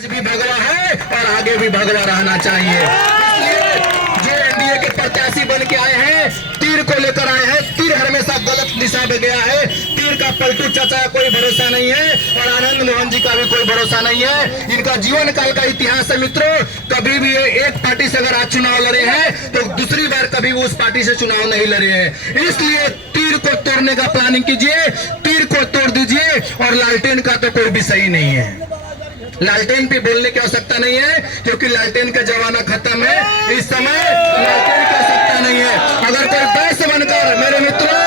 आज भी भगवा है और आगे भी भगवा रहना चाहिए। इसलिए जो एनडीए के प्रत्याशी बन के आए हैं, तीर को लेकर आए हैं, तीर हमेशा गलत दिशा में गया है। तीर का पलटू चाचा का कोई भरोसा नहीं है और आनंद मोहन जी का भी कोई भरोसा नहीं है। इनका जीवन काल का इतिहास है मित्रों, कभी भी एक पार्टी से अगर आज चुनाव लड़े हैं तो दूसरी बार कभी वो उस पार्टी से चुनाव नहीं लड़े हैं। इसलिए तीर को तोड़ने का प्लानिंग कीजिए, तीर को तोड़ दीजिए। और लालटेन का तो कोई विषय ही नहीं है, लालटेन पे बोलने की आवश्यकता नहीं है, क्योंकि लालटेन का जमाना खत्म है। इस समय लालटेन की आवश्यकता नहीं है। अगर कोई बैस बनकर, मेरे मित्रों,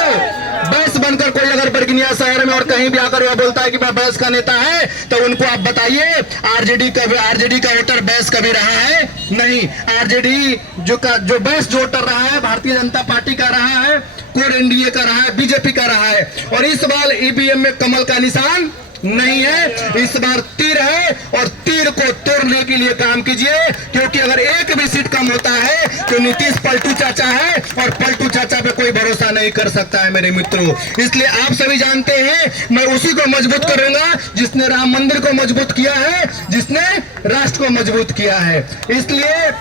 बैस बनकर कोई अगर बरगिनिया शहर में और कहीं भी आकर वह बोलता है कि वह बैस का नेता है, तो उनको आप बताइए आरजेडी का वोटर बैस कभी रहा है? नहीं। आरजेडी जो बैस जो वोटर रहा है भारतीय जनता पार्टी का रहा है, कोर एनडीए का रहा है, बीजेपी का रहा है। और इस बार ईवीएम में कमल का निशान नहीं है, इस बार तीर है। और तीर को तोड़ने के लिए काम कीजिए, क्योंकि अगर एक भी सीट कम होता है तो नीतीश पलटू चाचा है और पलटू चाचा पे कोई भरोसा नहीं कर सकता है मेरे मित्रों। इसलिए आप सभी जानते हैं मैं उसी को मजबूत करूंगा जिसने राम मंदिर को मजबूत किया है, जिसने राष्ट्र को मजबूत किया है। इसलिए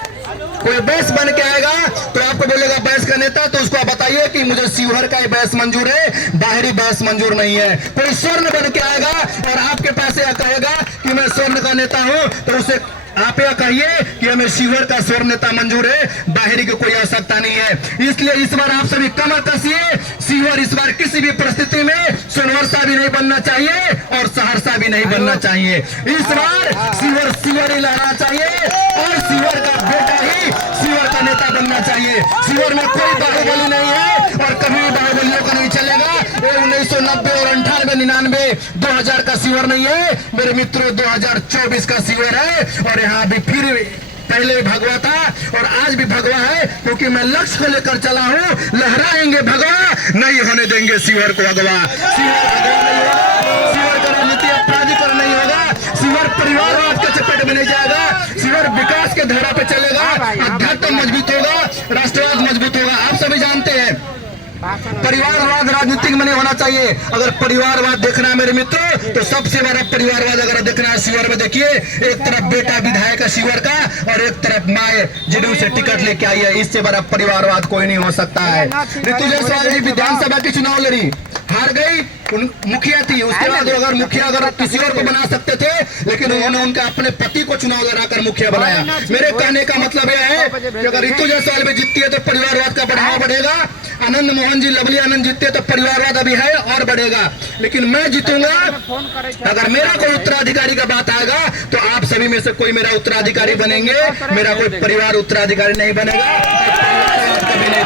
कोई बैस बन के आएगा तो आपको बोलेगा बैस का नेता, तो उसको आप बताइए कि मुझे शिवहर का ही बैस मंजूर है, बाहरी बैस मंजूर नहीं है। कोई स्वर्ण बन के आएगा और आपके पास यह कहेगा कि मैं स्वर्ण का नेता हूं, तो उसे आप यह कहिए कि हमें शिवहर का स्वर्ण नेता मंजूर है, बाहरी की कोई आवश्यकता नहीं है। इसलिए इस बार आप सभी कमर कसिए, शिवहर इस बार किसी भी परिस्थिति में सोनवर्षा भी नहीं बनना चाहिए और सहरसा भी नहीं बनना चाहिए। इस बार शिवहर ही लहराना चाहिए और शिवहर का बेटा ही शिवहर का नेता बनना चाहिए। शिवहर में कोई बाहुबली नहीं है और कभी बाहुबलियों का नहीं चलेगा। 1990 और 98, 99, 2000 का शिवहर नहीं है मेरे मित्रों, 2024 का शिवहर है। और यहाँ भी फिर पहले भी भगवा था और आज भी भगवा है, क्योंकि मैं लक्ष्य को लेकर चला हूँ। लहराएंगे भगवा, नहीं होने देंगे शिवहर को अगवा। शिवहर भगवा नहीं होगा, शिवहर का राजनीति अपराधीकरण नहीं होगा, शिवहर परिवारवाद के चपेट में नहीं जाएगा, शिवहर विकास के धारा पे चलेगा, अध्यात्म मजबूत होगा, राष्ट्रवाद मजबूत होगा। आप सभी जानते हैं परिवारवाद राजनीतिक में नहीं होना चाहिए। अगर परिवारवाद देखना है मेरे मित्रों, तो सबसे बड़ा परिवारवाद अगर देखना है शिवहर में, देखिए एक तरफ बेटा विधायक है शिवहर का और एक तरफ माए जदयू से टिकट लेके आई है। इससे बड़ा परिवारवाद कोई नहीं हो सकता है। ऋतु जायसवाल जी विधानसभा की चुनाव लड़ी, हार गई, मुखिया थी। उसके बाद अगर मुखिया अगर किसी और को बना सकते थे, लेकिन उन्होंने उनका अपने पति को चुनाव लड़ाकर मुखिया बनाया। मेरे कहने का मतलब यह है कि अगर ऋतु जायसवाल भी जीतती है तो परिवारवाद का बढ़ावा बढ़ेगा। आनंद मोहन जी, लवली आनंद जीतते तो परिवारवाद अभी है और बढ़ेगा। लेकिन मैं जीतूंगा, अगर मेरा कोई उत्तराधिकारी का बात आएगा तो आप सभी में से कोई मेरा उत्तराधिकारी बनेंगे, मेरा कोई परिवार उत्तराधिकारी नहीं बनेगा, कभी नहीं